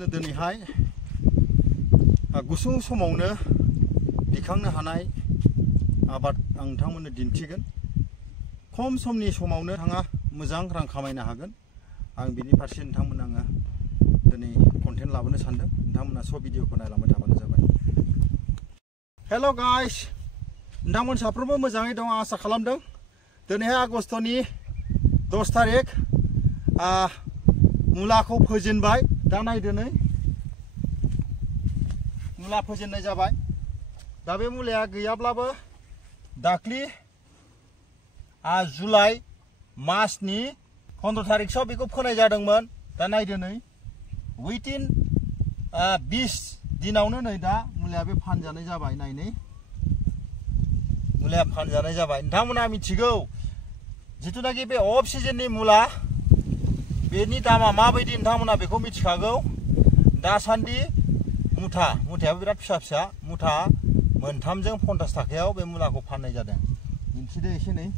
नोंथांमोननो दिनैहाय गुसुं समावनो दिखांनो हानाय आबाद आं नोंथांमोननो दिन्थिगोन। खम समनि समावनो नोंथाङा मोजां रां खामायनो हागोन। आं बिनि फारसे नोंथांमोननो आङो दिनै कन्टेन्ट लाबोनो सानदों। नोंथांमोना सब भिडिअखौ नायलांबाय थाबानो जाबाय। हेल' गाइस, नोंथांमोन साफ्रोमबो मोजाङै दं आसा खालामदों। दिनैहाय आगष्टनि 10 तारिख मुलाखौ फोजेनबाय। दा नायदो नै मुला फोजेननाय जाबाय। दा बे मुलाया गैयाब्लाबो दाख्लि जुलाइ मासनि 15 तारिखसोआव बेखौ फोनाय जादोंमोन। दा नायदो नै उइथिन 20 दिनावनो नै दा मुलाया बे फानजानाय जाबाय। नायनै मुलाया फानजानाय जाबाय। नोंथांमोना मिथिगौ जिथुनाखि बे अफ सिजननि मुला बेनि दामा माबायदि नोंथांमोना बेखौ मिथिखागौ। दासान्दि मुथायाबो बिराद फिसा फिसा मुथा मोनथामजों 50 ताकायाव बे मुलाखौ फाननाय जादों। मिथिदो एसे नै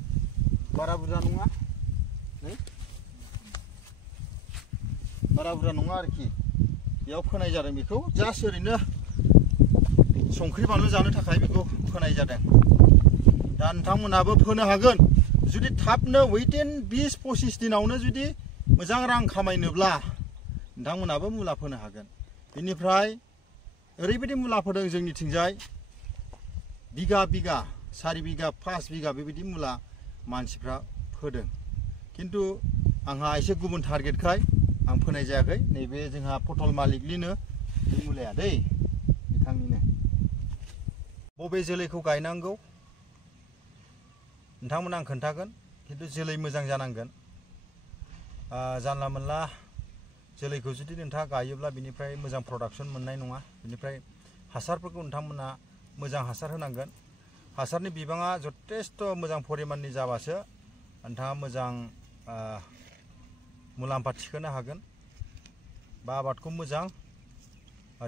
बारा बुरजा नङा, नै बारा बुरजा नङा आरोखि। बेयाव फोनाय जादों बेखौ जास्ट ओरैनो संख्रि बानलु जानो थाखाय बेखौ फोनाय जादों। दा नोंथांमोनाबो फोनो हागोन जुदि थाबनो उइथिन 20-25 दिनावनो जुदि मोजां रां खामायनोब्ला नोंथांमोनाबो मुला फोनो हागोन। बेनिफ्राय ओरैबायदि मुला फोदों जोंनिथिंजाय बिगा 4 बिगा 5 बिगा बेबायदि मुला मानसिफ्रा फोदों। खिन्थु आंहा एसे गुबुन टारगेटखाय आं फोनाय जायाखै। नैबे जोंहा पटल मालिकनिनो बे मुलाया दै बिथांनिनो। बबे जोलैखौ गायनांगौ नोंथांमोना आं खोन्थागोन, खिन्थु जोलै मोजां जानांगोन। जानला मोनला जोलैखौ जुदि नोंथाङा गायोब्ला बिनिफ्राय मोजां प्रडाक्सन मोननाय नङा। बिनिफ्राय हासारफोरखौ नोंथांमोना मोजां हासार होनांगोन। हासारनि बिबाङा जथेस्थ मोजां परिमाननि जाबासो नोंथाङा मोजां मुलाम्फा थिखोनो हागोन बा आबादखौ मोजां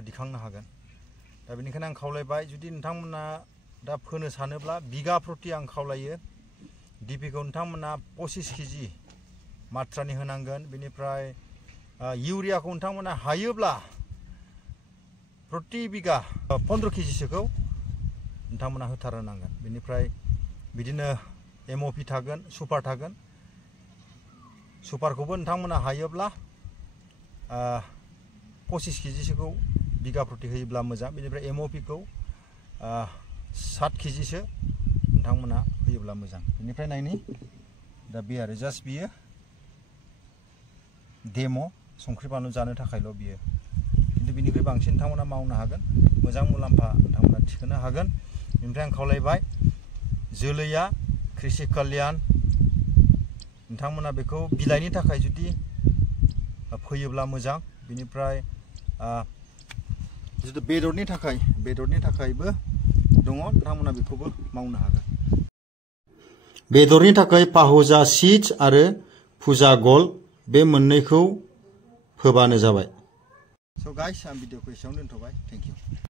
दिखांनो हागोन। दा बेनिखायनो आं खावलायबाय जुदि नोंथांमोना दा फोनो सानोब्ला बिगा प्रति आं खावलायो डिपिखौ नोंथांमोना 25 केजि मात्रानि होनांगोन। बेनिफ्राय इउरियाखौ नोंथांमोना हायोब्ला प्रति बिगा 15 केजिसोखौ नोंथांमोना होथारनांगोन। बेनिफ्राय बिदिनो MOP थागोन, सुपार थागोन। सुपारखौबो नोंथांमोना हायोब्ला 25 केजिसोखौ बिगा प्रति होयोब्ला मोजां। बेनिफ्राय MOPखौ 7 केजिसो नोंथांमोना होयोब्ला मोजां। बेनिफ्राय नायनि दा बे आरो जास्ट बियो डेम' संख्रि बानलु जानो थाखायल' बियो। खिन्थु बिनिख्रुइ बांसिन नोंथांमोना मावनो हागोन, मोजां मुलाम्फा नोंथांमोना थिखोनो हागोन। बेनिफ्राय आं खावलायबाय जोलैया कृषि कल्याण। नोंथांमोना बेखौ बिलाइनि थाखाय जुदि फोयोब्ला मोजां। बेनिफ्राय जुदि बेदरनि थाखायबो दङ, नोंथांमोना बेखौबो मावनो हागोन। बेदरनि थाखाय पाहुजा सीड्स आरो फुजा गोल्ड बे मोननैखौ फोबानो जाबाय। स' गाइस, आं भिडिअखौ एसेयावनो दोनथ'बाय। Thank you.